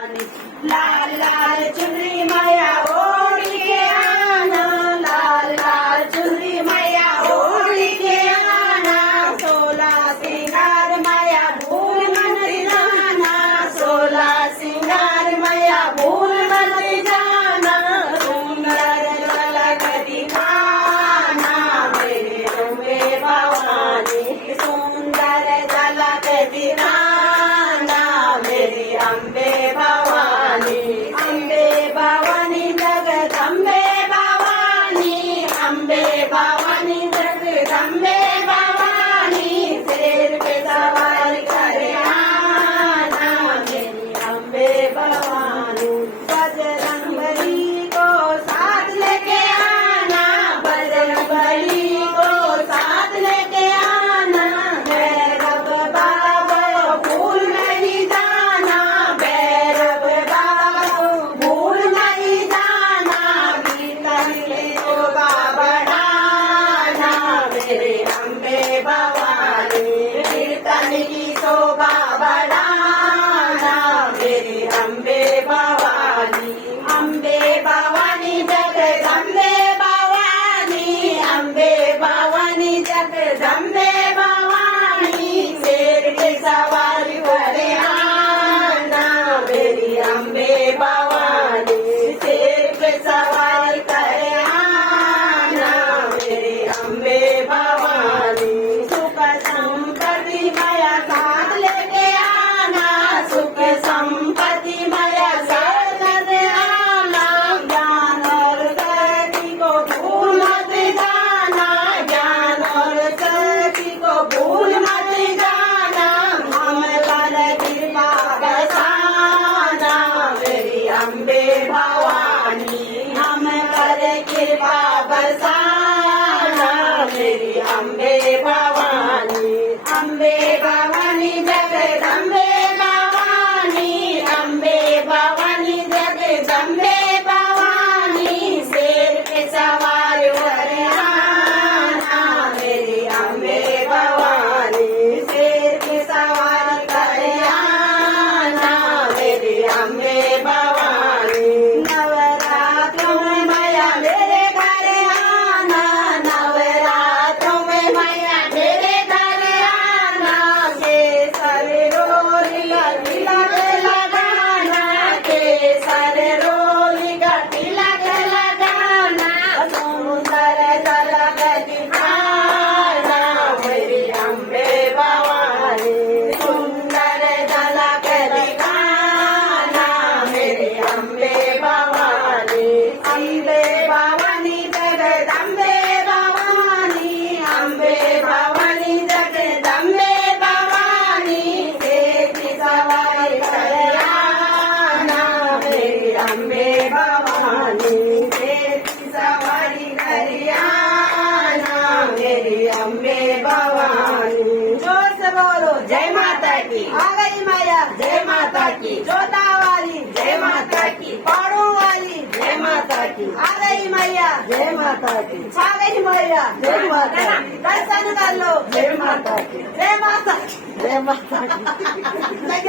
लाल लाल चुनरी मैया ओढ़ के आना, लाल लाल चुनरी मैया ओढ़ के आना, सोला सिंगार मैया भूल मत जाना, सोला सिंगार मैया भूल मत जाना, सुंदर झलक दिखाना मेरे अम्बे भवानी, सुंदर झलक दिखाना मेरी अम्बे भवानी, अम्बे भवानी जगदम्बे भवानी, अम्बे भवानी जगदम्बे भवानी, शेर पे सवार करे आना मेरी अम्बे भवानी, बजरंगबली को साथ लेके आना, बजरंगबली को साथ लेके आना, भैरव बाबा भूल नहीं जाना, भैरव बाबा भूल नहीं जाना, कीर्तन के शोभा बढ़ाना मेरे अम्बे भवानी, कीर्तन की शोभा बढ़ाना मेरी अम्बे भवानी, अम्बे भवानी जगदम्बे भवानी, अम्बे भवानी जगदम्बे भवानी, शेर पे सवार करे आना मेरी अम्बे भवानी, शेर पे सवार करे आना मेरी अम्बे भवानी, सुख संपत्ति माया साथ लेके आना, सुख संपत्ति माया साथ लेके आना, ज्ञान और शक्ति को भूल मत जाना, ज्ञान और शक्ति को भूल मत जाना, हम पर कृपा बरसाना मेरी अम्बे भवानी, हम पर कृपा बरसाना मेरी अम्बे भवानी, अम्बे भवानी जगदम्बे भवानी, अम्बे भवानी जगदम्बे भवानी, शेर पे सवार करे आना मेरी अम्बे भवानी, शेर पे सवार करे आना मेरी अम्बे भवानी, नवरात्रों में मैया मेरे घर आना, नवरात्रों में मैया मेरे घर आना, केसर रोली तिलक लगाना, केसर रोली तिलक लगाना, सुंदर झलक दिखाना मेरी अम्बे भवानी, सुंदर झलक दिखाना मेरी अम्बे भवानी, अम्बे भवानी जगदम्बे भवानी, अम्बे भवानी जगदम्बे भवानी, शेर की सवारी करे आना मेरी अम्बे भवानी, शेर की सवारी करे आना मेरी अम्बे भवानी, जोर से बोलो जय माता की, आ गई मैया जय माता की, जोता वाली जय माता की, पाड़ों वाली जय माता की, आ गई मैया जय माता की, आ गई मैया जय माता की, दर्शन कर लो जय माता की, जय माता जय माता की, जय माता